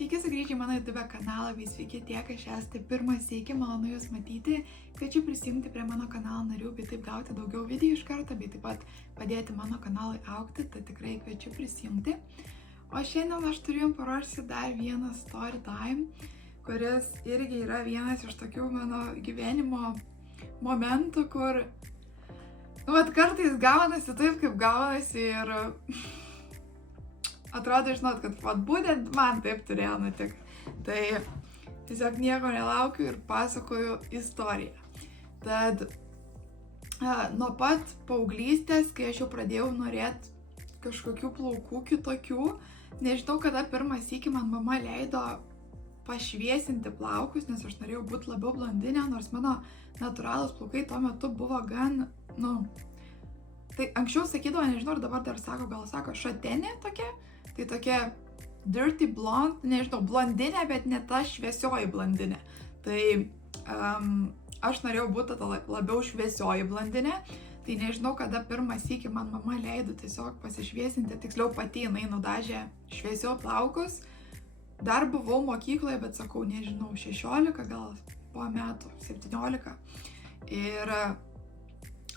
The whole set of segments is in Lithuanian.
Sveiki sugrįžę į mano YouTube kanalą, bei sveiki tie, kas esate pirmas sveiki, malonu jūs matyti. Kviečiu prisijungti prie mano kanalo narių, bei taip gauti daugiau video iš karto, bei taip pat padėti mano kanalui augti, tai tikrai kviečiu prisijungti. O šiandien aš turiu jums paruošti dar vieną story time, kuris irgi yra vienas iš tokių mano gyvenimo momentų, kur kartais gaunasi taip, kaip gaunasi ir atrodo, žinot, kad būtent man taip turėjo nutikti. Tai tiesiog nieko nelaukiu ir pasakoju istoriją. Tad nuo pat paauglystės, kai aš jau pradėjau norėti kažkokių plaukų kitokių, nežinau, kada pirmą sykį man mama leido pašviesinti plaukus, nes aš norėjau būti labiau blondinė, nors mano natūralūs plaukai tuo metu buvo gan, tai anksčiau sakydavo, nežinau, ir dabar dar sako, gal sako, šatenė tokia. Tai tokia dirty blonde, nežinau, blondinė, bet ne ta šviesioji blondinė. Tai aš norėjau būti labiau šviesioji blondinė. Tai nežinau, kada pirmą sykį man mama leido tiesiog pasišviesinti, tiksliau pati jinai nudažė šviesio plaukus. Dar buvau mokykloje, bet sakau, nežinau, 16 gal po metų, 17. Ir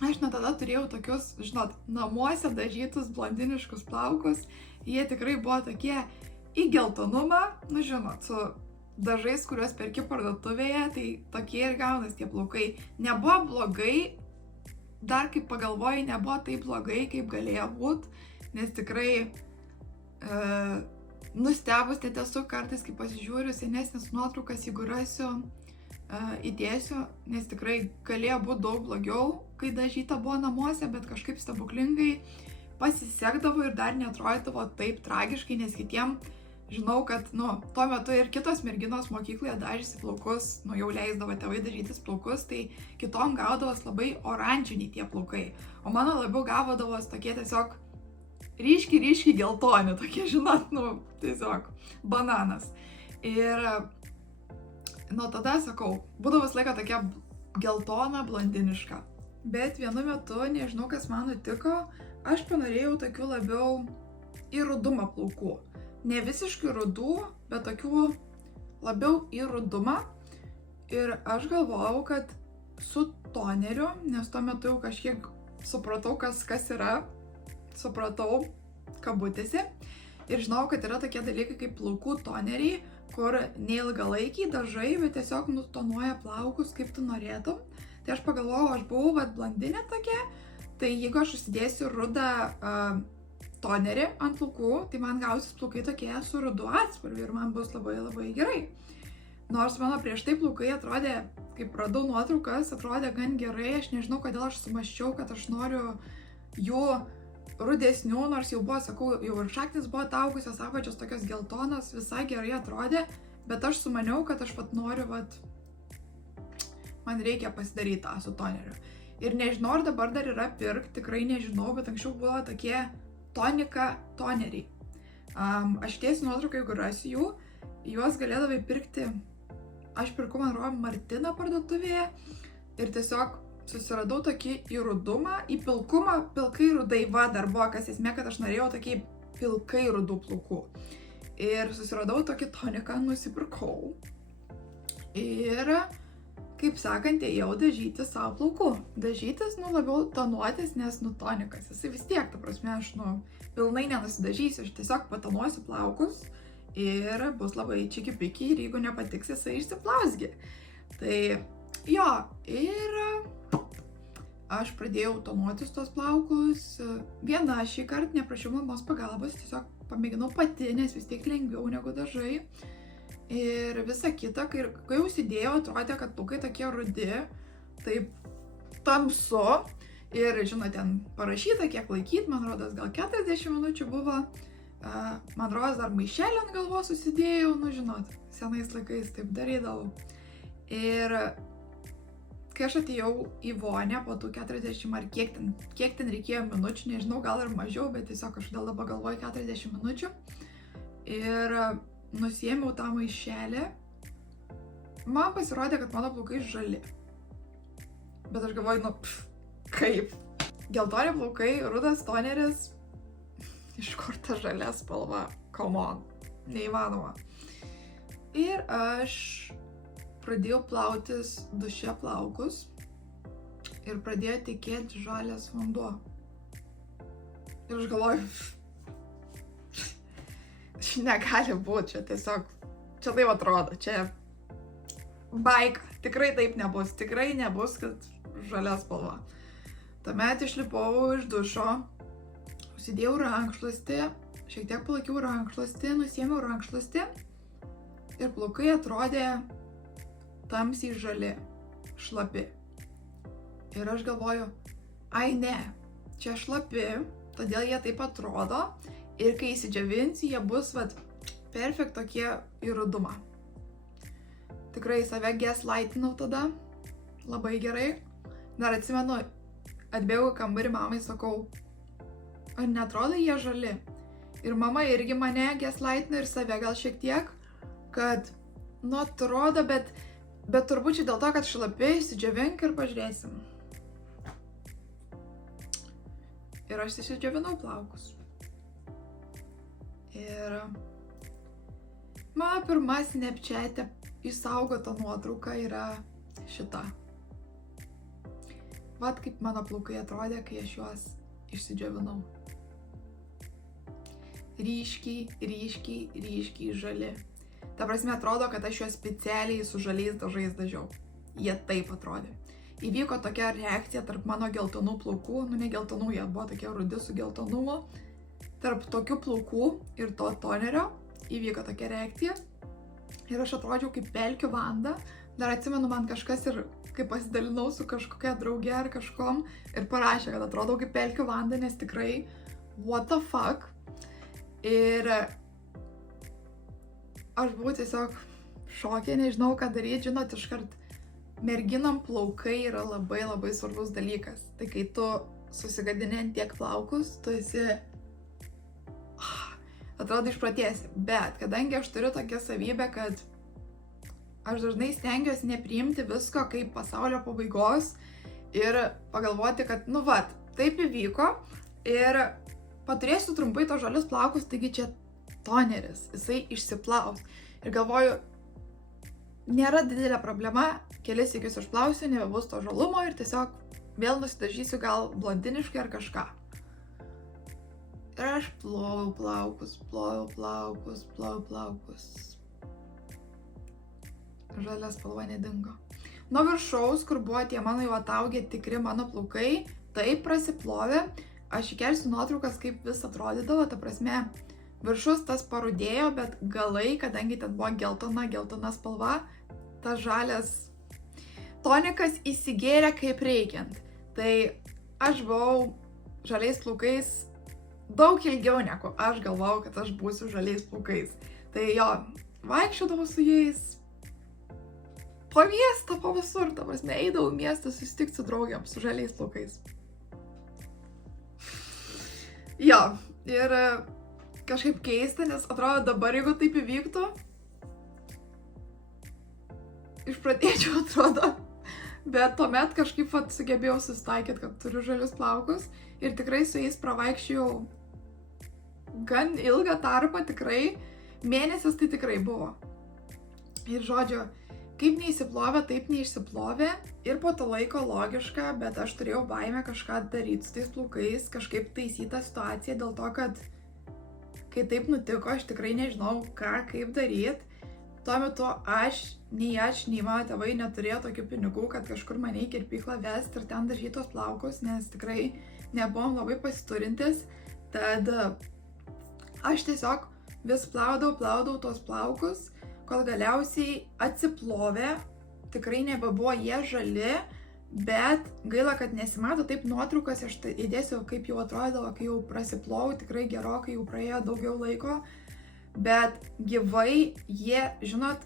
aš nuo tada turėjau tokius, žinot, namuose dažytus blondiniškus plaukus. Jie tikrai buvo tokie į geltonumą, žinot, su dažais, kuriuos perki parduotuvėje, tai tokie ir gaunas tie plaukai. Nebuvo blogai, dar kaip pagalvojai, nebuvo taip blogai, kaip galėjo būti, nes tikrai nustebus net esu kartais, kai pasižiūriu senesnes nuotraukas, jeigu rasiu, įdėsiu, nes tikrai galėjo būti daug blogiau, kai dažyta buvo namuose, bet kažkaip stebuklingai pasisekdavo ir dar netrodydavo taip tragiškai, nes kitiem žinau, kad, tuo metu ir kitos merginos mokykloje dažysi plaukus, jau leisdavo tėvai dažytis plaukus, tai kitom gaudavos labai oranžiniai tie plaukai, o mano labiau gaudavos tokie tiesiog ryškiai geltoni, tokie, žinot, tiesiog bananas. Ir nuo tada, sakau, būdavo visą laiką tokia geltona, blondiniška. Bet vienu metu, nežinau, kas man nutiko, aš panorėjau tokių labiau į rudumą plaukų. Ne visiškai rudų, bet tokių labiau į rudumą. Ir aš galvojau, kad su toneriu, nes tuo metu jau kažkiek supratau, kas yra, supratau kabutėse. Ir žinau, kad yra tokie dalykai kaip plaukų toneriai, kur neilgalaikiai dažai, bet tiesiog nutonuoja plaukus, kaip tu norėtum. Tai aš pagalvojau, aš buvau blondinė tokia, tai jeigu aš užsidėsiu rudą tonerį ant plaukų, tai man gausis plaukai tokie su rudu atspalviu ir man bus labai labai gerai. Nors mano prieš tai plaukai atrodė, kaip radau nuotraukas, atrodė gan gerai, aš nežinau, kodėl aš sumasčiau, kad aš noriu jų rudesnių, nors jau buvo, sakau, jau ir šaknis buvo ataugusios, apačios tokios geltonos, visai gerai atrodė, bet aš sumaniau, kad aš noriu, man reikia pasidaryti tą su toneriu. Ir nežinau, ar dabar dar yra pirkti, tikrai nežinau, bet anksčiau buvo tokie tonika toneriai. Aš tiesiu nuotrauką, jeigu rasiu jų, juos galėdavai pirkti, aš pirkau, man rodo, Martina parduotuvėje ir tiesiog susiradau tokį į rudumą, į pilkumą, pilkai rudai, dar buvo kas esmė, kad aš norėjau tokį pilkai rudų plaukų. Ir susiradau tokį toniką, nusipirkau ir, kaip sakant, ėjau dažyti savo plaukų. Dažytis, labiau tonuotis, nes, tonikas, jisai vis tiek, ta prasme, aš, pilnai nenusidažysiu, aš tiesiog patonuosiu plaukus ir bus labai čiki-piki ir jeigu nepatiks, jisai išsiplausgi. Tai, jo, ir aš pradėjau tonuotis tos plaukus. Viena šį kartą neprašiau mamos pagalbos, tiesiog pamėginau pati, nes vis tiek lengviau negu dažai. Ir visa kita, kai užsidėjau, atrodė, kad plaukai tokie rudi, taip tamsu. Ir, žinot, ten parašyta, kiek laikyt, man rodos, gal 40 minučių buvo. Man rodos, dar maišelį ant galvos susidėjau, žinot, senais laikais taip darydavau. Ir kai aš atėjau į vonę po tų 40 ar kiek ten reikėjo minučių, nežinau, gal ir mažiau, bet tiesiog aš dabar galvoju 40 minučių. Ir nusiėmiau tą maišelį, man pasirodė, kad mano plaukai žali. Bet aš galvoju, kaip? Geltoni plaukai, rudas toneris, iš kur ta žalia spalva? Come on, neįmanoma. Ir aš pradėjau plautis duše plaukus ir pradėjo tekėti žalias vanduo. Ir aš galvoju, negali būti, čia tiesiog, čia taip atrodo, čia baika, tikrai taip nebus, kad žalia spalva. Tuomet išlipau iš dušo, užsidėjau rankšluostį, šiek tiek palaikiau rankšluostį, nusiėmiau rankšluostį ir plaukai atrodė tamsiai žali, šlapi. Ir aš galvoju, ai ne, čia šlapi, todėl jie taip atrodo ir kai įsidžiovinsiu, jie bus perfekt tokie į rudumą. Tikrai save gaslightinau tada, labai gerai. Dar atsimenu, atbėgau į kambarį mamai, sakau, ar netrodo jie žali? Ir mama irgi mane gaslightino ir save gal šiek tiek, kad, atrodo, bet turbūt čia dėl to, kad šlapi, įsidžiovink ir pažiūrėsim. Ir aš įsidžiovinau plaukus. Ir mano pirma Snapchat'e išsaugota nuotrauka yra šita. Vat kaip mano plaukai atrodė, kai aš juos išsidžiovinau. Ryškiai žali. Ta prasme atrodo, kad aš juos specialiai su žaliais dažais dažiau. Jie taip atrodė. Įvyko tokia reakcija tarp mano geltonų plaukų, ne geltonų, jie buvo tokie rudi su geltonumu. Tarp tokių plaukų ir to tonerio įvyko tokia reakcija. Ir aš atrodžiau kaip pelkių vanda. Dar atsimenu, man kažkas ir kai pasidalinau su kažkokia drauge ar kažkom ir parašė, kad atrodau kaip pelkių vanda, nes tikrai what the fuck. Ir aš buvau tiesiog šokė, nežinau ką daryti, žinot, iškart merginam plaukai yra labai svarbus dalykas. Tai kai tu susigadini ant tiek plaukus, tu esi atrodo išprotėsi. Bet kadangi aš turiu tokią savybę, kad aš dažnai stengiuosi nepriimti visko kaip pasaulio pabaigos ir pagalvoti, kad taip įvyko ir paturėsiu trumpai to žalius plaukus, taigi čia toneris, jisai išsiplaus. Ir galvoju, nėra didelė problema, kelis sykius išplausiu, nebebus to žalumo ir tiesiog vėl nusidažysiu gal blondiniškai ar kažką. Ir aš ploviau plaukus. Žalia spalva nedingo. Nuo viršaus, kur buvo tie mano jau ataugę tikri mano plaukai, taip prasiplovė. Aš įkelsiu nuotraukas, kaip vis atrodydavo, ta prasme, viršus tas parudėjo, bet galai, kadangi ten buvo geltona spalva, tas žalias tonikas įsigėrė kaip reikiant. Tai aš buvau žaliais plaukais daug ilgiau negu aš galvojau, kad aš būsiu žaliais plaukais. Tai jo, vaikščiodavau su jais po miestą, po visur, ta prasme, eidavau į miestą susitikti su draugiam, su žaliais plaukais. Jo, ir kažkaip keista, nes atrodo dabar, jeigu taip įvyktų, išpratėčiau, atrodo. Bet tuomet kažkaip sugebėjau susitaikyti, kad turiu žalius plaukus ir tikrai su jais pravaikščiau gan ilgą tarpą, tikrai mėnesis tai tikrai buvo. Ir žodžiu, kaip neįsiplovė, taip neišsiplovė ir po to laiko logiška, bet aš turėjau baimę kažką daryti su tais plaukais, kažkaip taisyti tą situaciją dėl to, kad kai taip nutiko, aš tikrai nežinau kaip daryti. Tuo metu nei mano tėvai neturėjo tokių pinigų, kad kažkur mane į kirpyklą vesti ir ten dažyti tos plaukus, nes tikrai nebuvom labai pasiturintis. Tad aš tiesiog vis plaudau tos plaukus, kol galiausiai atsiplovė, tikrai nebebuvo jie žali, bet gaila, kad nesimato taip nuotraukas, aš įdėsiu, kaip jau atrodydavo, kai jau prasiplovau, tikrai gerokai jau praėjo daugiau laiko. Bet gyvai jie, žinot,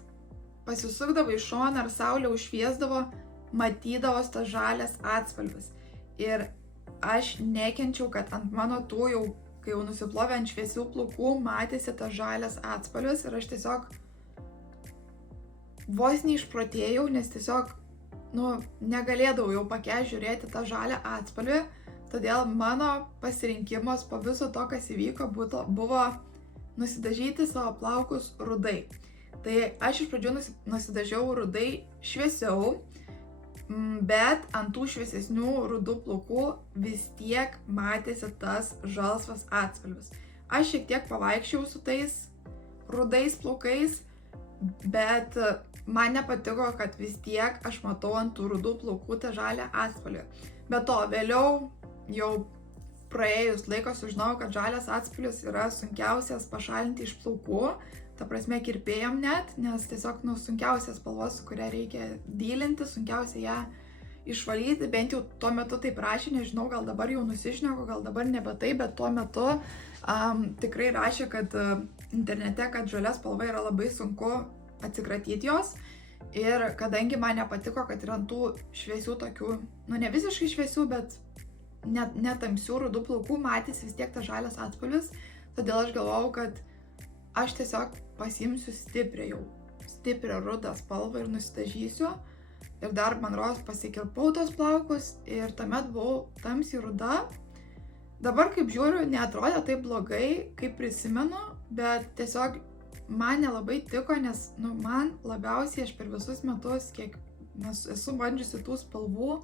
pasisukdavo į šoną ar saulė užšviesdavo, matydavos tas žalias atspalvis. Ir aš nekenčiau, kad ant mano tų jau, kai jau nusiplovė ant šviesių plaukų, matėsi tas žalias atspalvis ir aš tiesiog vos neišprotėjau, nes tiesiog, negalėdavau jau pakęsti žiūrėti tą žalią atspalvį. Todėl mano pasirinkimas po viso to, kas įvyko, buvo nusidažyti savo plaukus rudai. Tai aš iš pradžių nusidažiau rudai šviesiau, bet ant tų šviesesnių rudų plaukų vis tiek matėsi tas žalsvas atspalvis. Aš šiek tiek pavaikščiau su tais rudais plaukais, bet man nepatiko, kad vis tiek aš matau ant tų rudų plaukų tą žalią atspalvį. Be to, vėliau jau praėjus laiko sužinojau, kad žalias atspalvis yra sunkiausias pašalinti iš plaukų, ta prasme kirpėjom net, nes tiesiog sunkiausia spalva, su kuria reikia dylinti, sunkiausia ją išvalyti, bent jau tuo metu taip rašė, nežinau, gal dabar jau nusišneko, gal dabar nebe taip, bet tuo metu tikrai rašė, kad internete, kad žalia spalva yra labai sunku atsikratyti jos. Ir kadangi man nepatiko, kad yra ant tų šviesių tokių, ne visiškai šviesių, bet netamsių rudų plaukų matys vis tiek tas žalias atspalvis, todėl aš galvojau, kad aš tiesiog pasiimsiu stiprią rudą spalvą ir nusidažysiu. Ir dar, man rodos, pasikirpau tos plaukus ir tuomet buvau tamsiai ruda. Dabar, kaip žiūriu, neatrodė taip blogai, kaip prisimenu, bet tiesiog man nelabai tiko, nes man labiausiai, aš per visus metus, kiek esu bandžiusi tų spalvų,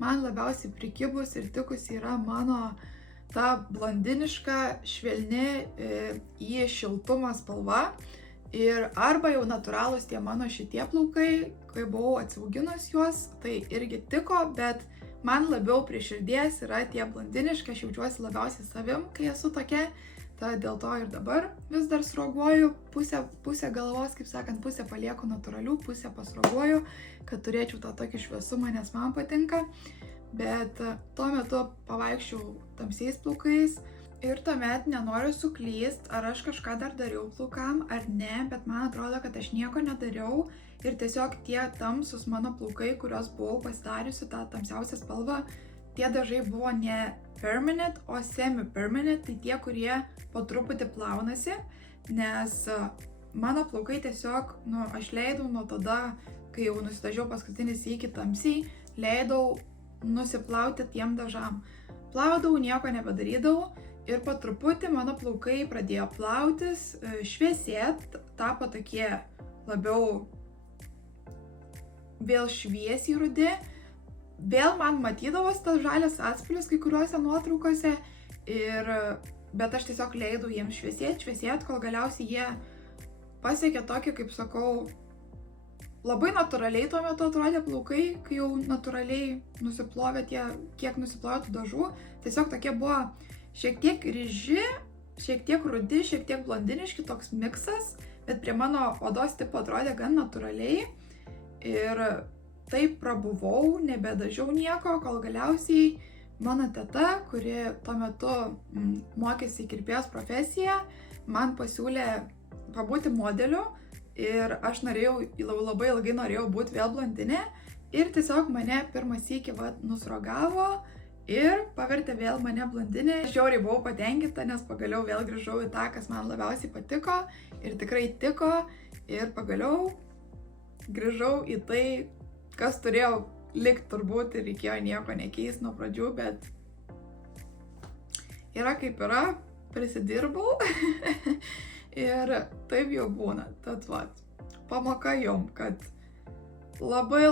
man labiausiai prikibus ir tikusi yra mano ta blondiniška, švelni į šiltumą spalva. Ir arba jau natūralūs tie mano šitie plaukai, kai buvau atsiauginus juos, tai irgi tiko, bet man labiau prie širdies yra tie blondiniški, aš jaučiuosi labiausiai savim, kai esu tokia. Tai dėl to ir dabar vis dar sruoguoju, pusę galvos, kaip sakant, pusę palieku natūralių, pusę pasruoguoju, kad turėčiau tą tokį šviesumą, nes man patinka. Bet tuo metu pavaikščiau tamsiais plaukais ir tuomet nenoriu suklyst, ar aš kažką dar dariau plaukam ar ne, bet man atrodo, kad aš nieko nedariau ir tiesiog tie tamsus mano plaukai, kuriuos buvau pasidariusi tą tamsiausią spalvą, tie dažai buvo ne permanent, o semi-permanent, tai tie, kurie po truputį plaunasi, nes mano plaukai tiesiog, aš leidau nuo tada, kai jau nusidažiau paskutinį sykį tamsiai, leidau nusiplauti tiem dažam. Plaudavau, nieko nebedarydavau ir po truputį mano plaukai pradėjo plautis, šviesėt, tapo tokie labiau vėl šviesiai rudi. Vėl man matydavos tas žalias atspalvis kai kuriuose nuotraukose, bet aš tiesiog leidau jiems šviesėt, kol galiausiai jie pasiekė tokį, kaip sakau, labai natūraliai tuo metu atrodė plaukai, kai jau natūraliai nusiplovė tie, kiek nusiplovė tų dažų. Tiesiog tokie buvo šiek tiek ryži, šiek tiek rudi, šiek tiek blondiniški, toks miksas, bet prie mano odos tipo atrodė gan natūraliai. Ir taip prabuvau, nebedažiau nieko, kol galiausiai mano teta, kuri tuo metu mokėsi kirpėjos profesiją, man pasiūlė pabūti modeliu. Ir aš labai ilgai norėjau būti vėl blondinė ir tiesiog mane pirmą sykį nusrogavo ir pavertė vėl mane blondinė. Aš žiauriai buvau patenkinta, nes pagaliau vėl grįžau į tą, kas man labiausiai patiko ir tikrai tiko ir pagaliau grįžau į tai, kas turėjau likti turbūt ir reikėjo nieko nekeisti nuo pradžių, bet yra kaip yra, prisidirbau. Ir taip jau būna. Tad pamoka jum, kad labai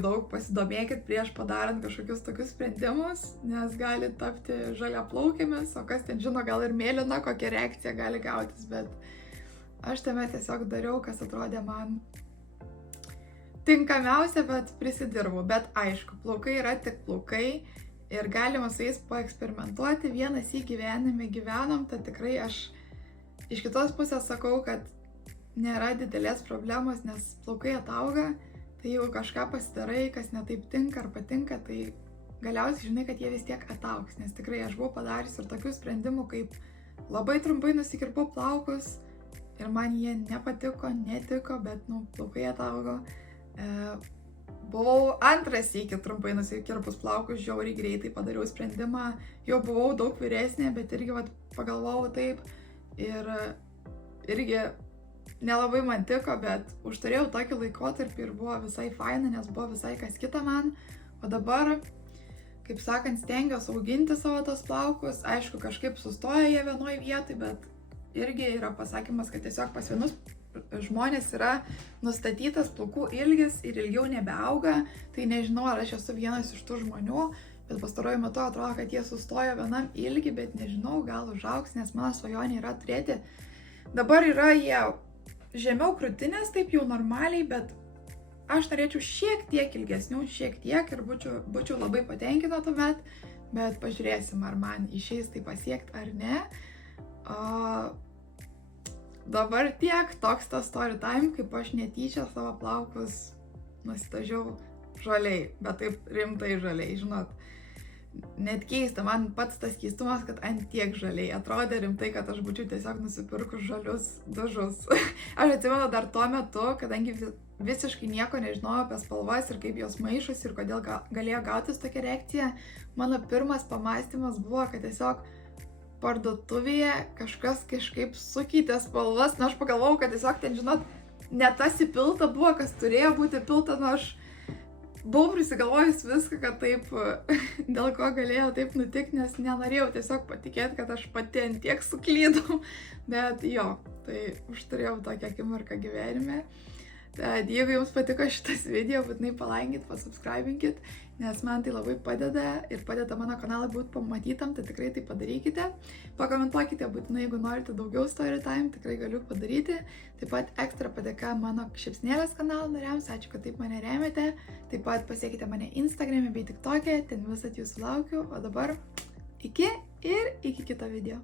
daug pasidomėkit prieš padarant kažkokius tokius sprendimus, nes gali tapti žaliaplaukėmis, o kas ten žino, gal ir mėlyna, kokia reakcija gali gautis, bet aš tame tiesiog dariau, kas atrodė man tinkamiausia, bet prisidirbau. Bet aišku, plaukai yra tik plaukai ir galima su jais paeksperimentuoti. Vienas į gyvenime gyvenam, tad tikrai aš iš kitos pusės sakau, kad nėra didelės problemos, nes plaukai atauga, tai jeigu kažką pasidarai, kas netaip tinka ar patinka, tai galiausiai žinai, kad jie vis tiek ataugs, nes tikrai aš buvau padarius ir tokių sprendimų, kaip labai trumpai nusikirpau plaukus ir man jie nepatiko, netiko, bet plaukai ataugo. Buvau antras sykį trumpai nusikirpus plaukus, žiauriai greitai padariau sprendimą, jau buvau daug vyresnė, bet irgi pagalvojau taip. Ir irgi nelabai man tiko, bet užturėjau tokį laikotarpį ir buvo visai faina, nes buvo visai kas kita man. O dabar, kaip sakant, stengiuosi auginti savo tos plaukus. Aišku, kažkaip sustoja jie vienoj vietoj, bet irgi yra pasakymas, kad tiesiog pas vienus žmonės yra nustatytas plaukų ilgis ir ilgiau nebeauga, tai nežinau, ar aš esu vienas iš tų žmonių, bet pastaruoju metu atrodo, kad jie sustojo vienam ilgi, bet nežinau, gal užaugs, nes mano svajonė yra turėti. Dabar yra jie žemiau krūtinės, taip jau normaliai, bet aš norėčiau šiek tiek ilgesnių, šiek tiek ir būčiau labai patenkinta tuomet, bet pažiūrėsim, ar man išeis tai pasiekti ar ne. Dabar tiek, toks tas story time, kaip aš netyčia savo plaukus nusidažiau žaliai, bet taip rimtai žaliai, žinot. Net keista, man pats tas keistumas, kad ant tiek žaliai. Atrodė rimtai, kad aš būčiau tiesiog nusipirkus žalius dažus. Aš atsimenu dar tuo metu, kadangi visiškai nieko nežinojau apie spalvas ir kaip jos maišosi ir kodėl galėjo gautis tokia reakcija, mano pirmas pamąstymas buvo, kad tiesiog parduotuvėje kažkaip sukeitė spalvas. Na, aš pagalvojau, kad tiesiog ten, žinot, ne tas įpilta buvo, kas turėjo būti pilta, nu aš buvau prisigalvojus viską, kad taip, dėl ko galėjo taip nutikti, nes nenorėjau tiesiog patikėti, kad aš pati ant tiek suklydau, bet jo, tai užturėjau tokią akimirką gyvenime. Tad jeigu jums patiko šitas video, būtinai palaikinkit, pasubscribinkit, nes man tai labai padeda ir padeda mano kanalą būti pamatytam, tai tikrai tai padarykite. Pakomentuokite būtinai, jeigu norite daugiau story time, tikrai galiu padaryti. Taip pat ekstra padėka mano Šypsnėlės kanalo nariams, ačiū, kad taip mane remiate. Taip pat pasiekite mane Instagram'e bei TikTok'e, ten visat jūsų laukiu. O dabar iki kito video.